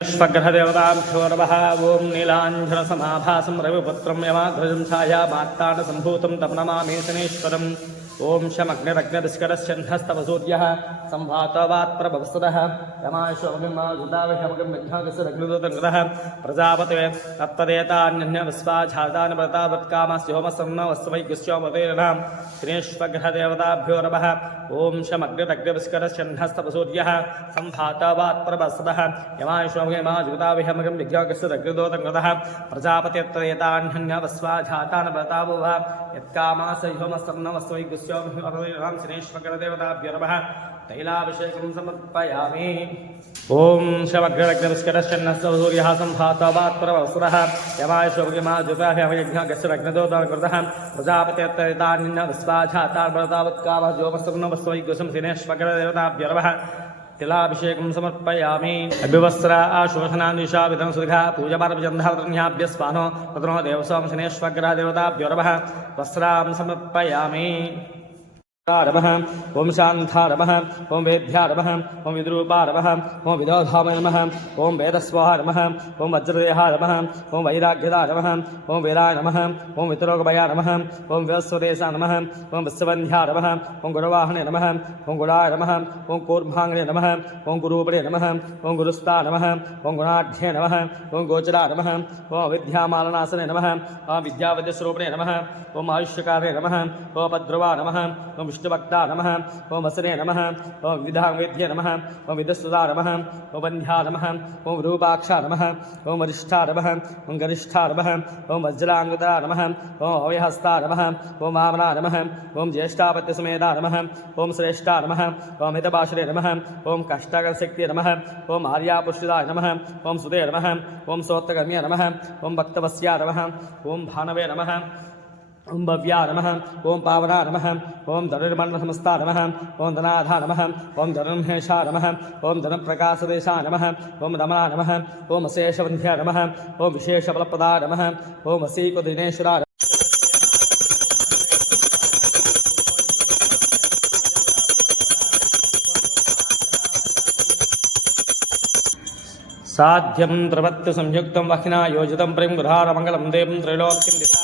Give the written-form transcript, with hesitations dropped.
स्वग्रहदेवताभ्यो नमः। ओं नीलाञ्जनसमाभासं रविपुत्रं यमाध्वजं छायामात्ताण्डसम्भूतं तं नमामि शनीश्वरम्। ओं शमग्निरग्निरिष्करश्चन्नस्तवसूर्यः सम्भातवात्प्रभवस्तुतः यमायशोमगिमाजुदाविषमगं विघ्नाकस्यग्निदोतङ्कृतः प्रजापते तत्तदेतान्यन्यविश्वाझातानि व्रतावत्कामस्य होमसन्नवस्वैगुस्योमतेरणां शनीश्वग्रहदेवताभ्यो नमः। ओं शमग्निरग्निरिष्करश्चन्नस्तवसूर्यः सम्भातवात्प्रभवस्तुतः यमायशोमगिमाजुदाविषमगं विघ्नाकस्यग्निदोतङ्कृतः प्रजापते तत्तदेतान्यन्यविश्वाझातानि व्रतावुः यत्कामास्य होमसन्नवस्वैगुस्य शनेश्वरदेवताभ्यो नमः। तैलाभिषेकं समर्पयामि। ओं शमग्निरग्निरिष्करश्चन्नस्तवसूर्यः सम्भातवात्प्रभवस्तुतः यमायशोमगिमाजुदाविषमगं प्रजापतेर्तरितान्यन्यविश्वाझातान् व्रतावत्कामः होमसन्नवस्वैगुस्य शनेश्वरदेवताभ्यो नमः। तिलाभिषेकं समर्पयामि। अभिवस्त्र आशोषणान्विषा विधं सुधा पूजमार्पजन्धावतन्याभ्यस्वानो ततनो देवस्वां शनेश्वरदेवताभ्यो नमः। वस्त्रां समर्पयामि। नमः। ओं शान्तारमः ओं वेद्यारमः ओं विद्रूपारमः ओं विदोधामय नमः। ओं वेदस्वाहा नमः। ओं वज्रदेहारमः ओं वैराग्यदारमः ओं वीराय नमः। ओं वितरोगभया नमः। ओं विवस्वदेशा नमः। ओं विश्वबन्ध्यारमः ओं गुरुवाहने नमः। ओं गुणाय नमः। ओं कूर्माङ्गणे नमः। ओं गुरूपणे नमः। ओं गुरुस्ता नमः। ओं गुणाढ्ये नमः। ओं गोचरा नमः। ओं विद्यामालनासने नमः। ओं विद्यावद्यस्वरूपिणे नमः। ओं आयुष्यकारे नमः। ओं पद्रुवा नमः। ओं विष्णुभक्ता नमः। ओं वसने नमः। ओं विधावेद्ये नमः। ओं विदस्सुदा नमः। ओं बन्ध्या नमः। ओं रूपाक्षा नमः। ओं वरिष्ठा नमः। ओं गरिष्ठा नमः। ओं वज्राङ्गुदा नमः। ओं अव्यहस्ता नमः। ओं वामना नमः। ओं ज्येष्ठापत्यसमेता नमः। ओं श्रेष्ठा नमः। ओं हितभाषणे नमः। ओं कष्टकशक्ति नमः। ओं आर्यापुष्टिदाय नमः। ओं सुते नमः। ओं सोत्तकर्म्य नमः। ओं भक्तवस्या नमः। ओं भानवे नमः। ओं भव्या नमः। ओं पावना नमः। ओं धनुर्मण्डलसमस्ता नमः। ओं धनाधा नमः। ओं धनुर्महेशा नमः। ओं धनुप्रकाशदेशा नमः। ओं रमणा नमः। ओं अशेषवन्ध्या नमः। ओं विशेषफलप्रदा नमः। ओं वसीकुदिनेश्वरा साध्यं प्रवत्ति संयुक्तं वह्ना योजितं प्रेम गृहारमङ्गलं देवं त्रैलोक्यं दिशा